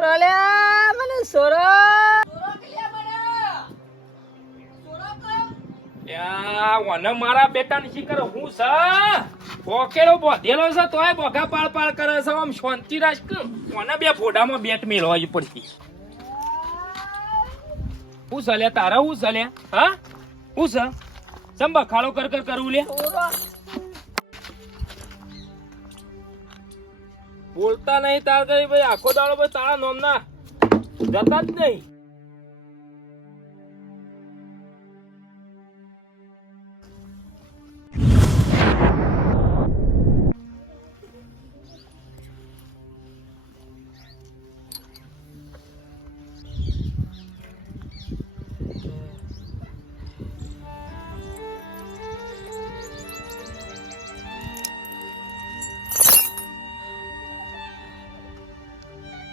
છોકરા મને સોરો મારા બેટા ની શીખર હું છે પોકેડો બોધેલો છે તોય બોગા પાળ પાળ કરે છે આમ શાંતિ રાખ કોના બે ફોડામાં બેટ મેળવા પડતી હું છે લે તારા હું છે લે હા હું છે ચંબા ખાડો કર કર કરવું લે બોલતા નહીં તાર કરી ભાઈ આખો દાડો ભાઈ તારા નોમ ના જતા જ નહીં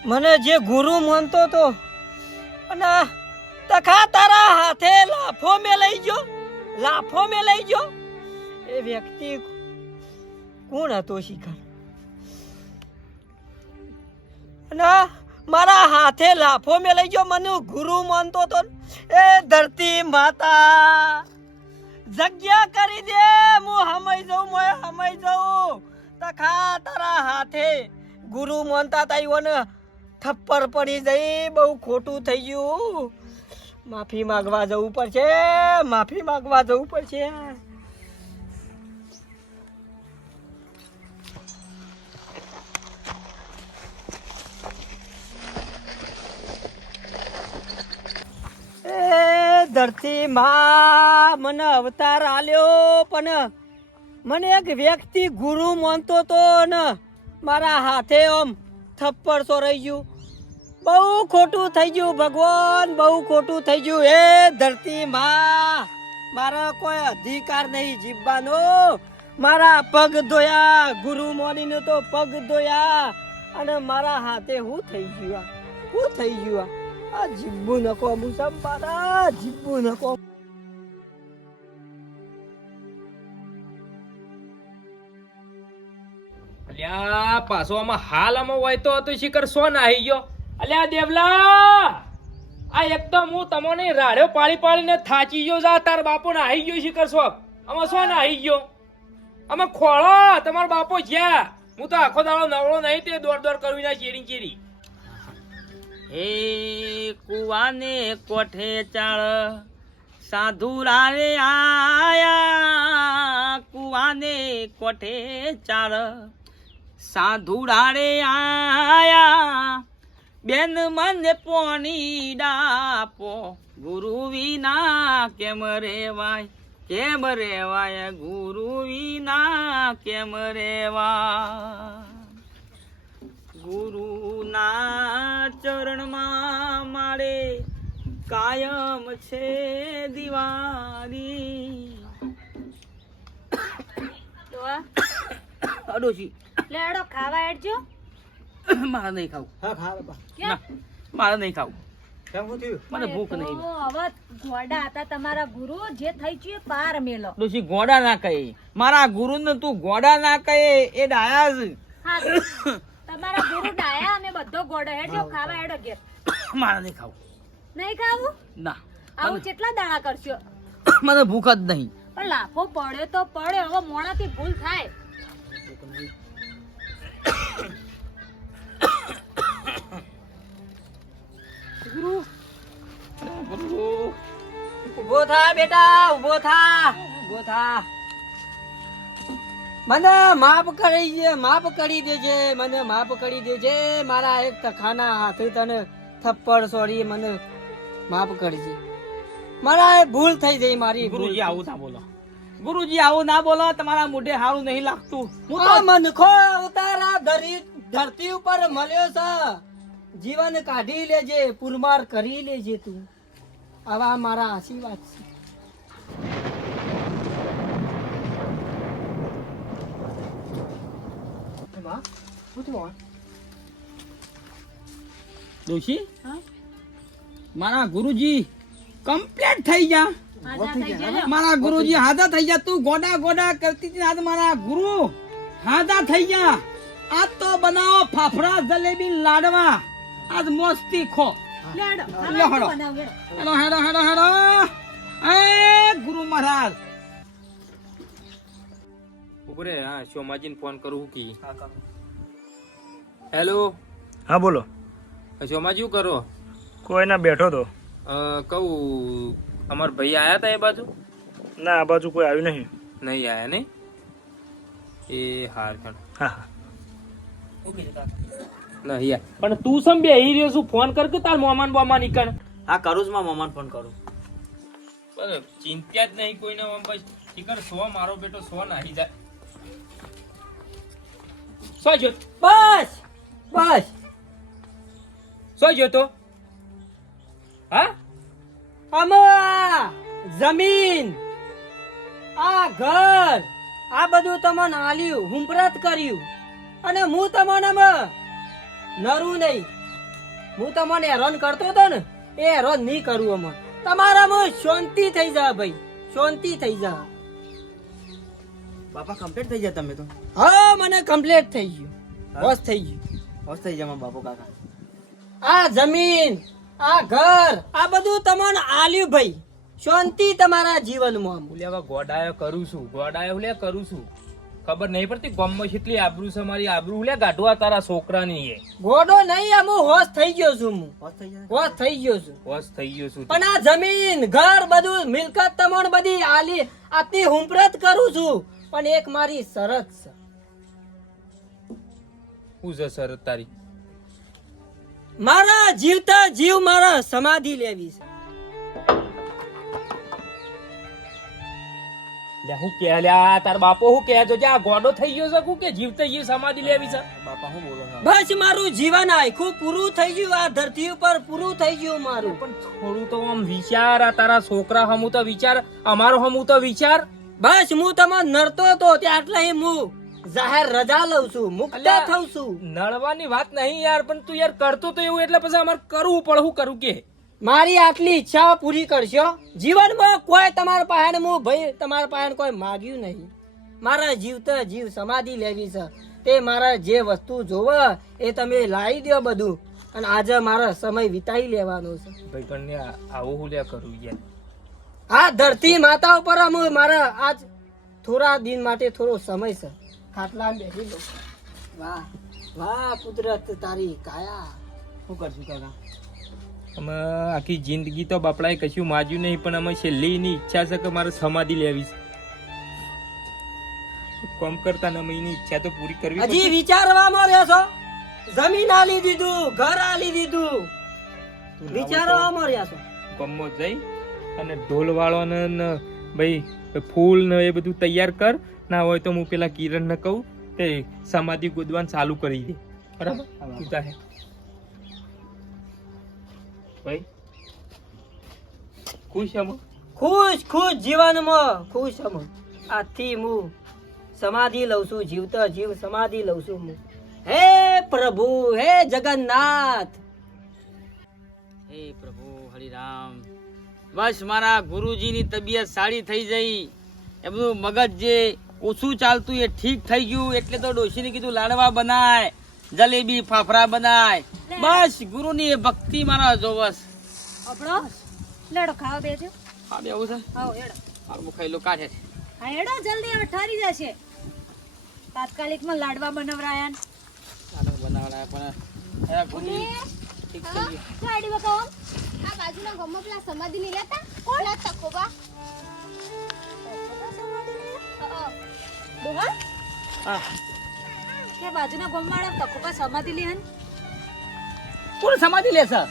મને જે ગુરુ માનતો તો અને તખા તારા હાથે લાફો મે લઈ ગયો એ વ્યક્તિ કોણ હતો શિખર અને મારા હાથે લાફો મે લઈ ગયો મને ગુરુ માનતો તો એ ધરતી માતા જગ્યા કરી દે હું હમાઈ જાઉં તખા તારા હાથે ગુરુ માનતા તાઈઓ ને થપ્પર પડી જઈ બહુ ખોટું થઈ ગયું માફી માંગવા જવું પડશે એ ધરતી માં મને અવતાર આલ્યો પણ મને એક વ્યક્તિ ગુરુ માનતો તો ને મારા હાથે આમ થપ્પડ સોરાઈ ગયું બહુ ખોટું થઈ ગયું ભગવાન બહુ ખોટું થઈ ગયું એ ધરતી માં મારા કોઈ અધિકાર નહીં જીવવાનો મારા પગ ધોયા ગુરુ મોનીને તો પગ ધોયા અને મારા હાથે હું થઈ ગયું આ જીવવું નકો મુસમ મારા જીવવું નકો અલ્યા પાછો આમાં હાલ આમાં હોય તો શિખર સો નાહી ગયો અલ્યા દેવલા આ એકદમ હું તમને રાડ્યો પાડીને થાચી ગયો જા તાર બાપો નાહી ગયો શિખર શોખ આમાં સો નાહી ગયો આમાં ખોળો તમારો બાપો જ્યાં હું તો આખો દાડો નવળો નહીં તે દોડ કરવી ના ચેરી હે કુવાને કોઠે ચાળ સાધુ રારે આયા કુવાને કોઠે ચાળ સાધુડારે આયા બેન મને પોણી ડાપો ગુરુ વિના કેમ રેવાય ગુરુ વિના કેમ રેવાય ગુરુના ચરણમાં મારે કાયમ છે દિવાળી અડોશી લેડો ખાવા એડજો મારે નહીં ખાવું ના મારે નહીં ખાવું મને ભૂખ નહીં હવે ગોડા હતા તમારા ગુરુ જે થઈ ગયું એ પાર મેલો ડોશી ગોડા ના કહે મારા ગુરુ ને તું ગોડા ના કહે એ ડાયા છે હા તમારા ગુરુ ડાયા અને બધો ગોડો હેડજો ખાવા એડો ઘેર મારે નહીં ખાવું નહીં ખાવું ના આવું કેટલા દાણા કરશો મને ભૂખ જ નહીં પણ લાફો પડ્યો તો પડ્યો હવે મોણાથી ભૂલ થાય ઉભો થા બેટા ઉભો થા મને માફ કરી દેજે મારા એક તખાના હાથે તને થપ્પડ સોરી મને માફ કરજે મારા ભૂલ થઈ ગઈ મારી ગુરુજી આવું ના બોલો ગુરુજી આવું ના બોલો તમારા મોઢે હારું નહીં લાગતું હું તો મનખો અવતારા ધરતી ઉપર મળ્યો છે જીવન કાઢી લેજે પુરમાર કરી લેજે તું આવા મારા આશીર્વાદ છે દોશી મારા ગુરુજી કમ્પ્લીટ થઈ ગયા મારા ગુરુજી હાદા થઈ ગયા તું ગોડા કરતી હતી આજ મારા ગુરુ હાદા થઈ ગયા આજ તો બનાવો ફાફડા જલેબી લાડવા આજ મસ્તી ખો. લે હેડો લે હેડો. ખાવા બનાવ હેડો. હેડો હેડો હેડો હેડો. એ ગુરુ મહારાજ ઉપરે હા સોમાજીને ફોન કરું હું કી હેલો હા બોલો. સોમાજી શું કરો કોઈ ના બેઠો તો. કહું અમાર ભાઈ આયા તા એ બાજુ ના આ બાજુ કોઈ આવ્યું નહીં. નહીં આયા ને એ હાર ખણ હા હા નહીં યાર પણ તું સમ બેહી રહ્યો છું ફોન કર કે તાર મોમાન બોમાન નીકળ હા કરું જ માં મમાન ફોન કરું. બસ ચિંતા જ નહીં કોઈને આમ બસ ઠીકર સો મારો બેટો સો નાહી જાય સો જો બસ બસ સો જો તો હા આમાં જમીન આ ઘર આ બધું તમને આલ્યું હુંપરત કર્યું અને હું તમને નરું નહીં હું તમને હેરાન કરતો હતો ને એ હેરાન નહીં કરું અમે તમારામાં શાંતિ થઈ જા ભાઈ શાંતિ થઈ જા. બાપા કમ્પ્લીટ થઈ જાય તમે તો હા મને કમ્પ્લીટ થઈ ગયું બસ થઈ ગયું હોશ થઈ જાય બાપુ કાકા. આ જમીન આ ઘર આ બધું તમને આલ્યું ભાઈ શાંતિ તમારા જીવનમાં. હું લેવા ગોડાયો કરું છું ગોડાયો લે કરું છું ખબર નહીં પડતી ગામમાં કેટલી આબરૂ છે મારી આબરૂ લે ગાઢવા તારા છોકરાની એ ગોડો નહીં આમ હોશ થઈ ગયો છું હું હોશ થઈ જાય. હોશ થઈ ગયો છું હોશ થઈ ગયો છું પણ આ જમીન ઘર બધું મિલકત તમને બધી આલી આટલી હુંપરત કરું છું પણ એક મારી શરત છે. શું છે શરત તારી મારા જીવતા જીવ મારા સમાધિ લેવી છે. લે હું કે લ્યા તાર બાપો હું કે જો આ ગોડો થઈ ગયો છે હું કે જીવતા જીવ સમાધિ લેવી છે બાપા હું બોલો છો? બસ મારું જીવન આખું પૂરું થઈ ગયું આ ધરતી ઉપર પૂરું થઈ ગયું મારું. પણ થોડું તો આમ વિચાર આ તારા છોકરા હમું તો વિચાર અમારો હમું તો વિચાર બસ હું તમે નડતો હતો એટલે હું જાહેર રજા લઉં છું મુક્ત અલ્યા. થઉં છું. નડવાની વાત નહીં યાર પણ તું યાર કરતો તો એવું એટલે પછી અમારે કરવું પડે હું કરું કે મારી આટલી ઈચ્છાઓ પૂરી કરશો જીવનમાં કોઈ તમારા પાસે હું ભાઈ તમારા પાસે કોઈ માગ્યું નહીં. મારા જીવતા જીવ સમાધિ લેવી છે તે મારા જે વસ્તુ જોવે એ તમે લાવી દો બધું અને આજે મારા સમય વિતાઈ લેવાનો છે. ભાઈ પણ યાર આવું હું લ્યા કરું યાર આ ધરતી માતા ઉપર હું મારા આજ થોડા દિન માટે થોડો સમય છે ખાટલામાં બેસી લઉં. વાહ વાહ કુદરત તારી કાયા. શું કરશું કાકા? અમે આખી જિંદગી તો બાપડાએ કશું માજ્યું નહીં પણ અમે છેલ્લીની ઈચ્છા છે કે મારે સમાધિ લેવી છે કોમ કરતા ને અમે એની ઈચ્છા તો પૂરી કરવી હજી પડશે. વિચારવામાં રહ્યો છો જમીન આલી દીધું ઘર આલી દીધું વિચારવામાં રહ્યા છો. ગામમાં જઈ અને ઢોલ વાળોને ને ભાઈ ફૂલ ને એ બધું તૈયાર કર ના હોય તો હું પેલા કિરણ ને કહું તે સમાધિ ગોદવાનું ચાલુ કરી દે બરાબર તું તારે ભાઈ ખુશ અમે ખુશ ખુશ જીવનમાં ખુશ અમે આથી હું સમાધિ લઉં છું જીવતા જીવ સમાધિ લઉં છું હું. હે પ્રભુ હે જગન્નાથ. હે પ્રભુ હરિરામ. બસ મારા ગુરુજીની તબિયત સારી થઈ જઈ એમનું મગજ જે ઓછું ચાલતું એ ઠીક થઈ ગયું એટલે તો ડોશીને કીધું લાડવા બનાય જલેબી ફાફડા બનાય. બસ ગુરુની એ ભક્તિ મારા જોવસ. આપણો લેડો ખાવા બેજો. હા બેવું છે આવો હેડો. મારું ખાઈલો કાઢે છે. હા હેડો જલ્દી હવે ઠરી જશે. તાત્કાલિકમાં લાડવા બનાવરાયા ને. લાડવા બનાવડાયા પણ એ ગુરુજી ઠીક થઈ ગયું. ગાડી બતાવો. આ બાજુના ગામમાં પેલા સમાધિ લીધા હતા કોણ તકોબા ડોહા હા કે બાજુના ગામવાળા તકોબા સમાધિ લે હન. કોણ સમાધિ લેશે?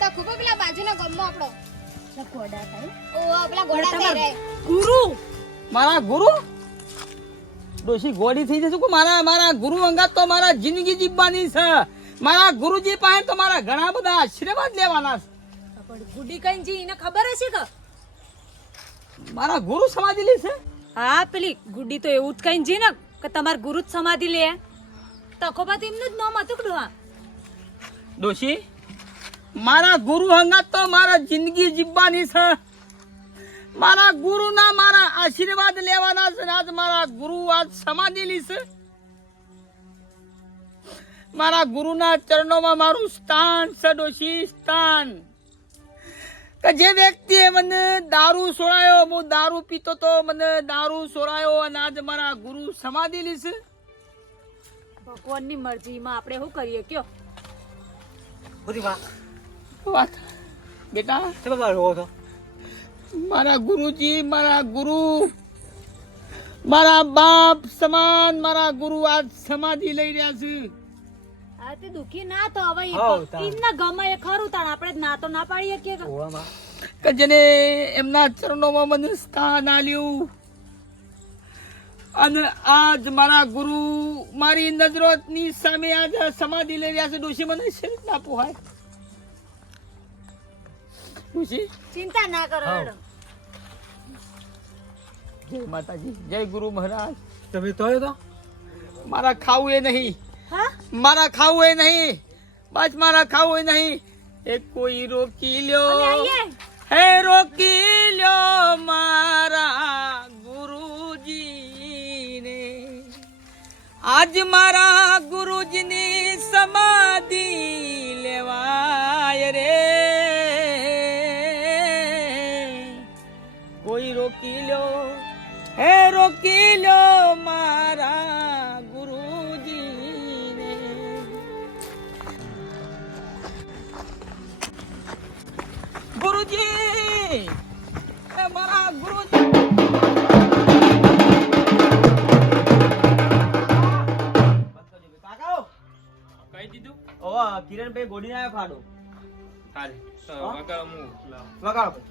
તકોબા પેલા બાજુના ગામમાં આપણો ગોડા થાય. ઓ પેલા ઘોડા થઈ રહ્યા ગુરુ મારા ગુરુ ડોશી ગોડી થઈ જશે કે મારા ગુરુ અંગાત તો મારા જિંદગી જીવવાની છે. મારા ગુરુજી પાસે તો મારા ઘણા બધા આશીર્વાદ લેવાના છે. પણ ગુડી કઈ જી એને ખબર હશે કે મારા ગુરુ સમાધિ લેશે. હા પેલી ગુડી તો એવું જ કઈ જી ને કે તમાર ગુરુ જ સમાધિ લે. તકોબા તો એમનું જ નામ હતું ડોહા. ડોશી મારા ગુરુ અંગાત તો મારા જિંદગી જીવવાની છે. મારા ગુરુના મારા આશીર્વાદ લેવાના છે. આજ મારા ગુરુ આજ સમાધિ લેશે. મારા ગુરુના ચરણોમાં મારું સ્થાન છે ડોશી, સ્થાન. કે જે વ્યક્તિએ મને દારૂ છોડાયો, હું દારૂ પીતો તો, મને દારૂ છોડાયો અને આજ મારા ગુરુ સમાધિ લીધે. ભગવાનની મરજીમાં આપણે શું કરીએ કયો? બધી વાત વાત બેટા, છે બાબા રોવો છો મારા ગુરુજી, મારા ગુરુ, મારા બાપ સમાન મારા ગુરુ આજ સમાધિ લઈ રહ્યા છે. આ તે દુખી ના તો હવે હાવ, તાણ. એમના ગમે એ ખરું તાણ આપણે જ ના તો ના પાડીએ કે ઓવામાં કે જેને એમના ચરણોમાં મને સ્થાન આલ્યું અને આજ મારા ગુરુ મારી નજરોની સામે આજ સમાધિ લઈ રહ્યા છે. ડોશી મને શરીર ના પોહાય. ડોશી ચિંતા ના કરો હેડો. જય માતાજી, જય ગુરુ મહારાજ. તમે તોય તો મારા ખાવું એ નહીં, હા મારા ખાવું એ નહીં, બસ મારા ખાવું એ નહીં. એ કોઈ રોકી લ્યો, અમે આવીએ. હે રોકી લ્યો મારા ગુરુજીને. આજ મારા ગુરુજીની સમાધિ લેવાય રે. કોઈ રોકી લ્યો, હે રોકી લ્યો મારા ગુરુજીને. ગુરુજી, હે મારા ગુરુજી. કાકા કહી દીધું. ઓવા કિરણભાઈ ગોડી ના ખાડો હાલે તો વગાડો હું લાવું.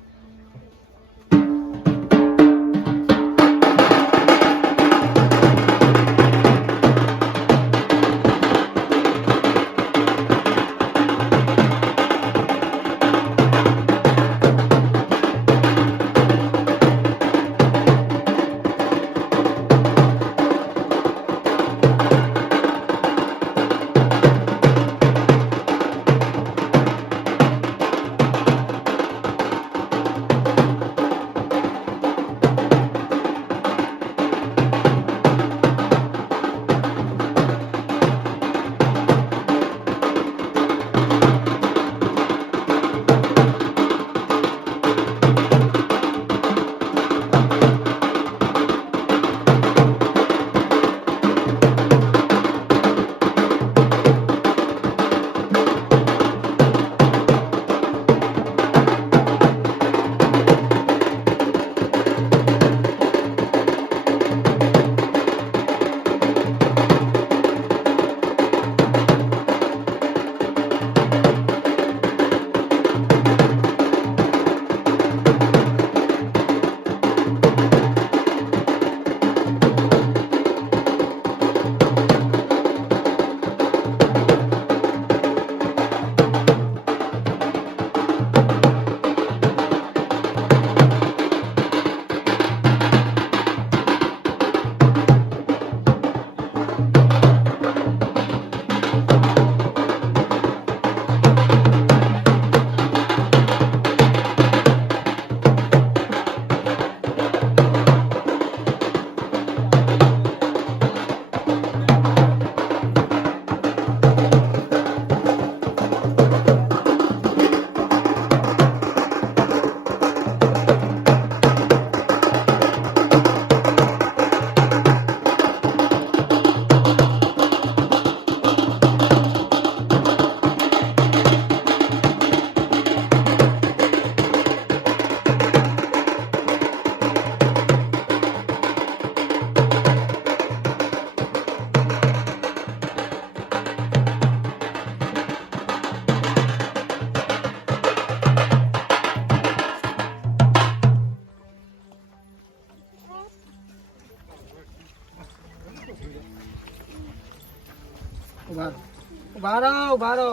વગાડો ઉભારો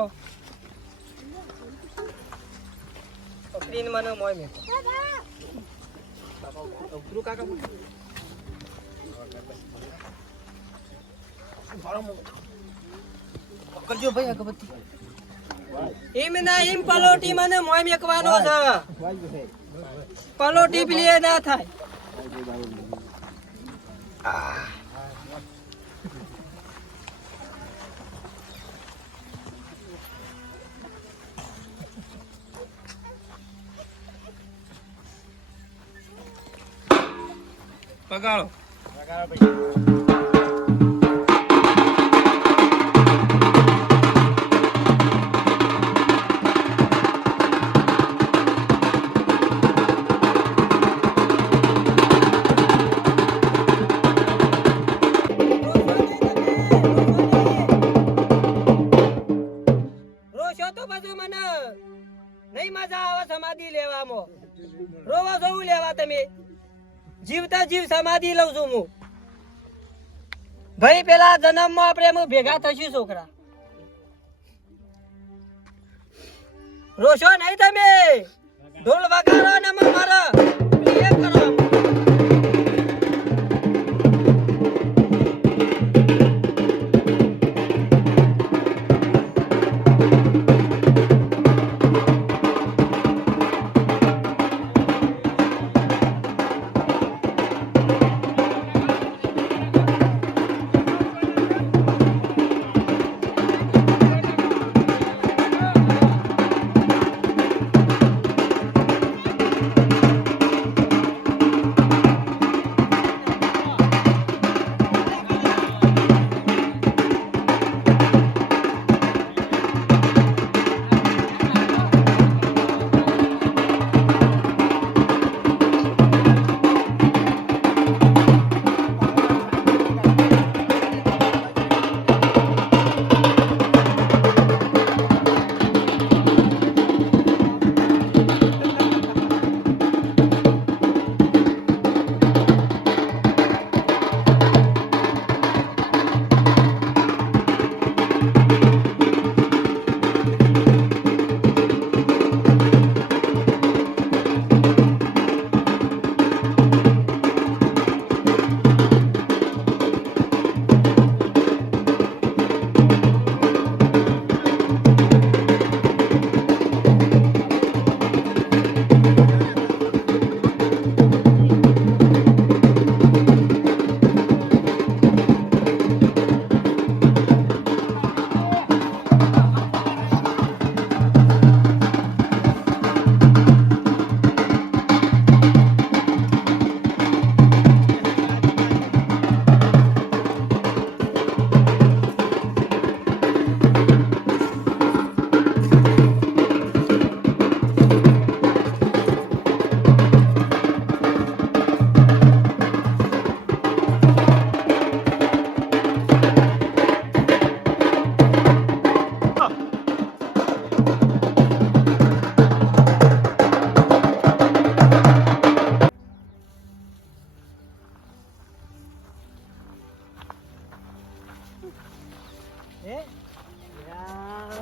પકડીને મને મોય મે ઉભરું કાકા પકડજો ભાઈ અગરબત્તી એમ ના એમ પલોટી મને મોય મેકવાનો છે પલોટી પેલી ના થાય પગાડો. રોશો તો બધું મને નહીં મજા આવે સમાધિ લેવામાં. રોવો છો હું લેવા તમે? જીવતા જીવ સમાધિ લઉં છું હું. ભાઈ પેલા જન્મમાં આપણે એમ ભેગા થશું છોકરા. રોશો નહીં તમે, ઢોલ વગાડો ને મારા પ્રિય કરો.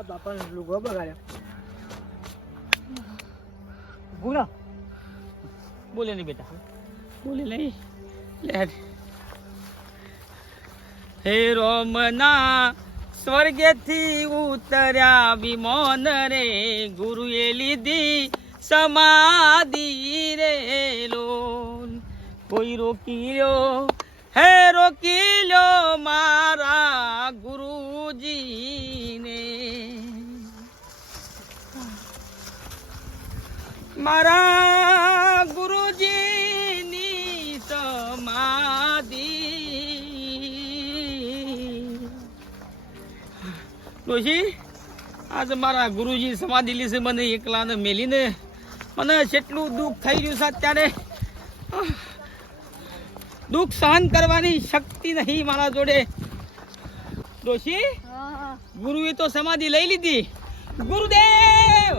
બાપા લુગો બગાડ્યો. ગુના બોલે નહીં બેટા, બોલે નહીં. લે હે રોમના સ્વર્ગેથી ઉતર્યા વિમાન રે, ગુરુએ લીધી સમાધિ રે લોન. કોઈ રોકી લ્યો, હે રોકી લ્યો મારા ગુરુજીને. મારા ગુરુજીની સમાધિ. ડોશી, આજ મારા ગુરુજી સમાધિ લીધે મને એકલાને મેલીને મને જેટલું દુઃખ થઈ ગયું છે અત્યારે. દુઃખ સહન કરવાની શક્તિ નહીં મારા જોડે. ડોશી, ગુરુએ તો સમાધિ લઈ લીધી. ગુરુદેવ,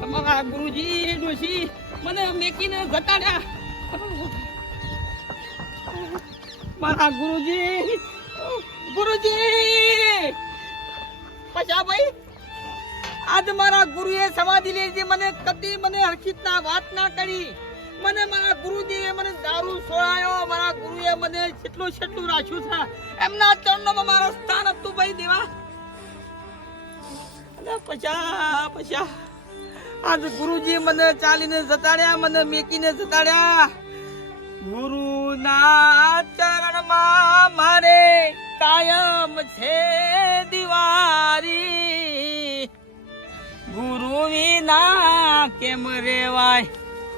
તમારા ગુરુજી ડોશી મને મેકીને ઘટાડ્યા. મારા ગુરુજી, ગુરુજી પછા ભાઈ, આજ મારા ગુરુએ સમાધિ લીધી. મને કદી મને હરખીતના વાત ના કરી. મને મારા ગુરુજીએ મને દારૂ છોડાયો. મારા ગુરુએ મને જેટલું જેટલું રાખ્યું છે એમના ચરણોમાં મારું સ્થાન હતું ભાઈ દેવા. અને પછા પછા આજ ગુરુજી મને ચાલીને જતાડ્યા, મને મેકીને જતાડ્યા. ગુરુના ચરણમાં મારે કાયમ છે દિવારી. ગુરુ વિના કેમ રેવાય,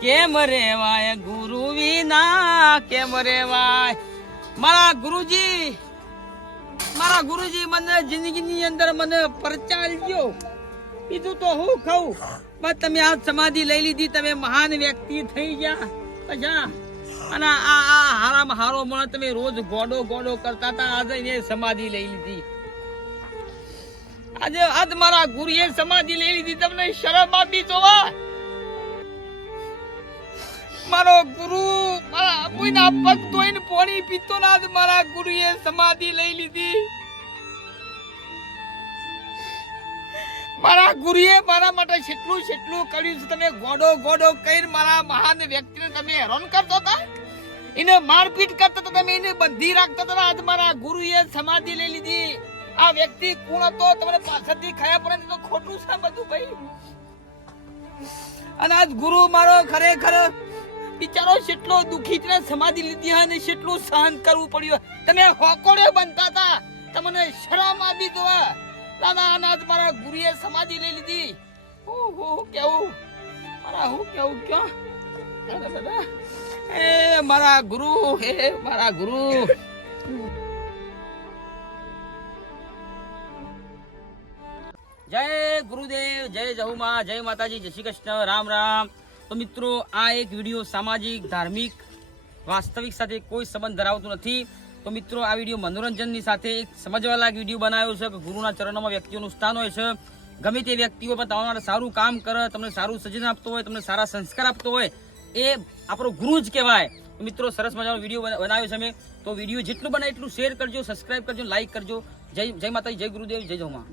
કેમ રેવાય ગુરુ વિના, કેમ રેવાય. મારા ગુરુજી મને જિંદગીની અંદર મને પરચાલજો, બીજું તો હું ખાઉં. બસ તમે આ સમાધિ લઈ લીધી, તમે મહાન વ્યક્તિ થઈ ગયા. અચ્છા, અને આ હારામાં હારો મને તમે રોજ ગોડો કરતા હતા, આજે એને સમાધિ લઈ લીધી. આજ મારા ગુરુએ સમાધિ લઈ લીધી, તમને શરમ આપી જોવા. મારો ગુરુ મારા કોઈના પગ ધોઈને પાણી પીતો ના, આજ મારા ગુરુએ સમાધિ લઈ લીધી. મારા ગુરુએ મારા માટે કેટલું કર્યું છે. તમે ગોડો કઈ મારા મહાન વ્યક્તિને તમે હેરાન કરતા હતા, એને મારપીટ કરતા હતા, તમે એને બંધી રાખતા હતા. આજ મારા ગુરુએ સમાધિ લઈ લીધી. આ વ્યક્તિ કોણ હતો તમને પાછળથી ખાયા પડે તો ખોટું છે બધું ભાઈ. અને આજ ગુરુ મારો ખરેખર બિચારો કેટલો દુખી છે, સમાધિ લીધી અને કેટલું સહન કરવું પડ્યું. તમે હોકોડે બનતા હતા, તમને શરમ આવી જોવા. દાદા અનાજ મારા ગુરુએ સમાધિ લઈ લીધી. હું કેવું ક્યાં દાદા એ મારા ગુરુ, હે મારા ગુરુ. જય ગુરુદેવ, જય જહુમા, જય માતાજી, જય શ્રી કૃષ્ણ, રામ રામ. તો મિત્રો, આ એક વિડીયો સામાજિક, ધાર્મિક, વાસ્તવિક સાથે કોઈ સંબંધ ધરાવતો નથી. તો મિત્રો, આ વિડીયો મનોરંજનની સાથે એક સમજવાલાયક વિડીયો બનાવ્યો છે કે ગુરુના ચરણોમાં વ્યક્તિઓનું સ્થાન હોય છે. ગમે તે વ્યક્તિઓ પણ તમારા સારું કામ કરે, તમને સારું સર્જન આપતો હોય, તમને સારા સંસ્કાર આપતો હોય, એ આપણો ગુરુ જ કહેવાય. તો મિત્રો, સરસ મજાનો વિડીયો બનાવ્યો છે અમે. તો વિડીયો જેટલું બને એટલું શેર કરજો, સબસ્ક્રાઇબ કરજો, લાઈક કરજો. જય માતાજી, જય ગુરુદેવ, જય જહુમા.